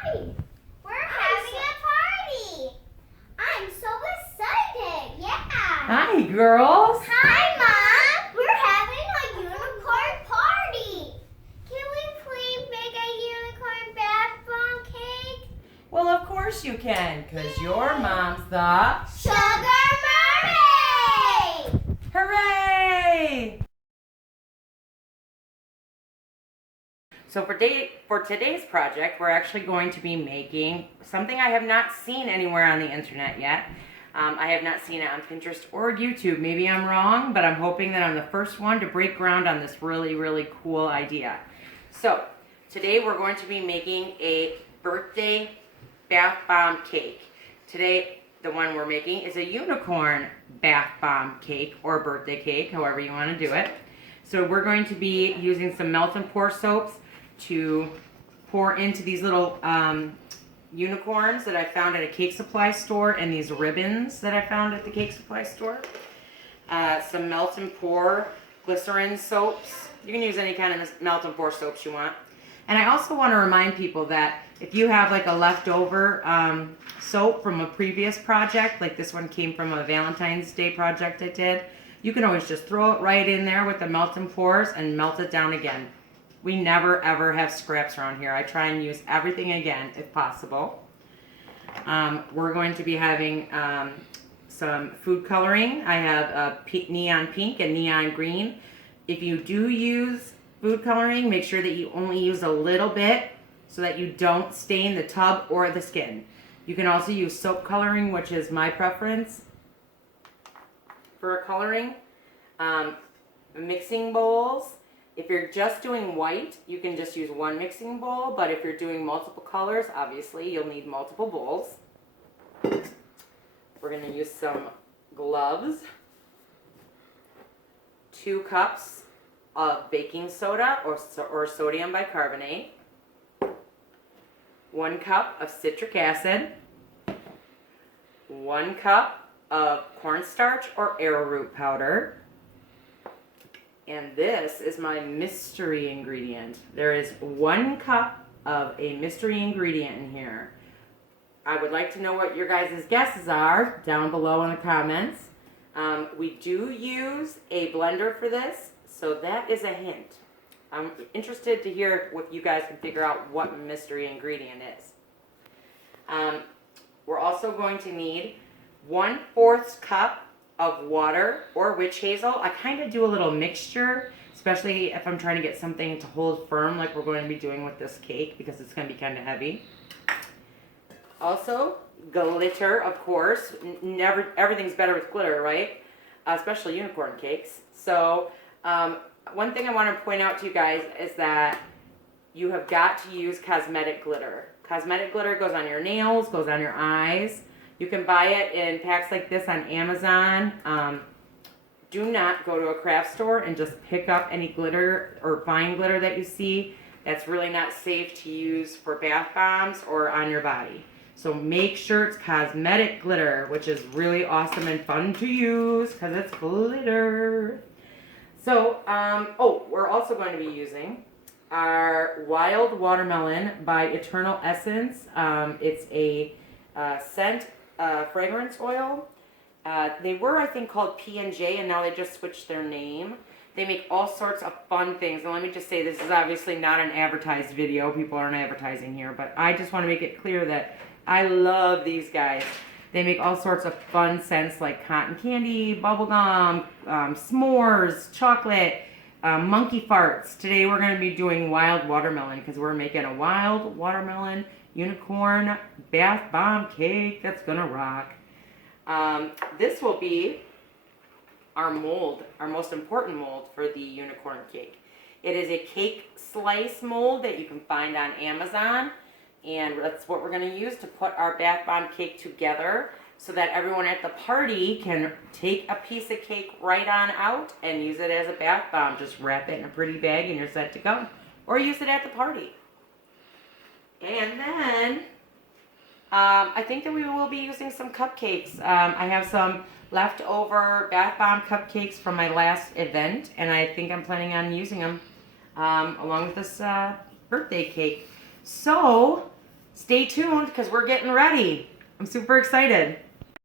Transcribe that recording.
Hi! We're having a party! I'm so excited! Yeah! Hi, girls! Hi, Mom! We're having a unicorn party! Can we please make a unicorn bath bomb cake? Well, of course you can, because your mom's the Sugar Mermaid! Hooray! So for today's project, we're actually going to be making something I have not seen anywhere on the internet yet. I have not seen it on Pinterest or YouTube. Maybe I'm wrong, but I'm hoping that I'm the first one to break ground on this really, really cool idea. So today we're going to be making a birthday bath bomb cake. Today, the one we're making is a unicorn bath bomb cake or birthday cake, however you want to do it. So we're going to be using some melt and pour soaps to pour into these little unicorns that I found at a cake supply store, and these ribbons that I found at the cake supply store. Some melt and pour glycerin soaps. You can use any kind of melt and pour soaps you want. And I also want to remind people that if you have like a leftover soap from a previous project, like this one came from a Valentine's Day project I did, you can always just throw it right in there with the melt and pours and melt it down again. We never ever have scraps around here. I try and use everything again if possible. We're going to be having some food coloring. I have neon pink and neon green. If you do use food coloring, make sure that you only use a little bit so that you don't stain the tub or the skin. You can also use soap coloring, which is my preference for coloring. Mixing bowls. If you're just doing white, you can just use one mixing bowl, but if you're doing multiple colors, obviously you'll need multiple bowls. We're going to use some gloves, 2 cups of baking soda or sodium bicarbonate, 1 cup of citric acid, 1 cup of cornstarch or arrowroot powder, and this is my mystery ingredient. There is 1 cup of a mystery ingredient in here. I would like to know what your guys' guesses are down below in the comments. We do use a blender for this, so that is a hint. I'm interested to hear if you guys can figure out what mystery ingredient is. We're also going to need 1/4 cup of water or witch hazel. I kind of do a little mixture, especially if I'm trying to get something to hold firm like we're going to be doing with this cake, because it's going to be kind of heavy. Also, glitter, of course. Everything's better with glitter, right? Especially unicorn cakes. So, one thing I want to point out to you guys is that you have got to use cosmetic glitter. Cosmetic glitter goes on your nails, goes on your eyes. You can buy it in packs like this on Amazon. Do not go to a craft store and just pick up any glitter or fine glitter that you see. That's really not safe to use for bath bombs or on your body. So make sure it's cosmetic glitter, which is really awesome and fun to use because it's glitter. So, we're also going to be using our Wild Watermelon by Eternal Essence. It's a scent fragrance oil. They were, I think, called P&J, and now they just switched their name. They make all sorts of fun things. And let me just say, this is obviously not an advertised video. People aren't advertising here, but I just want to make it clear that I love these guys. They make all sorts of fun scents like cotton candy, bubblegum, s'mores, chocolate, monkey farts. Today we're going to be doing wild watermelon because we're making a wild watermelon unicorn bath bomb cake that's going to rock. This will be our mold, our most important mold for the unicorn cake. It is a cake slice mold that you can find on Amazon. And that's what we're going to use to put our bath bomb cake together so that everyone at the party can take a piece of cake right on out and use it as a bath bomb. Just wrap it in a pretty bag and you're set to go. Or use it at the party. And then I think that we will be using some cupcakes. I have some leftover bath bomb cupcakes from my last event, and I think I'm planning on using them along with this birthday cake. So stay tuned because we're getting ready. I'm super excited.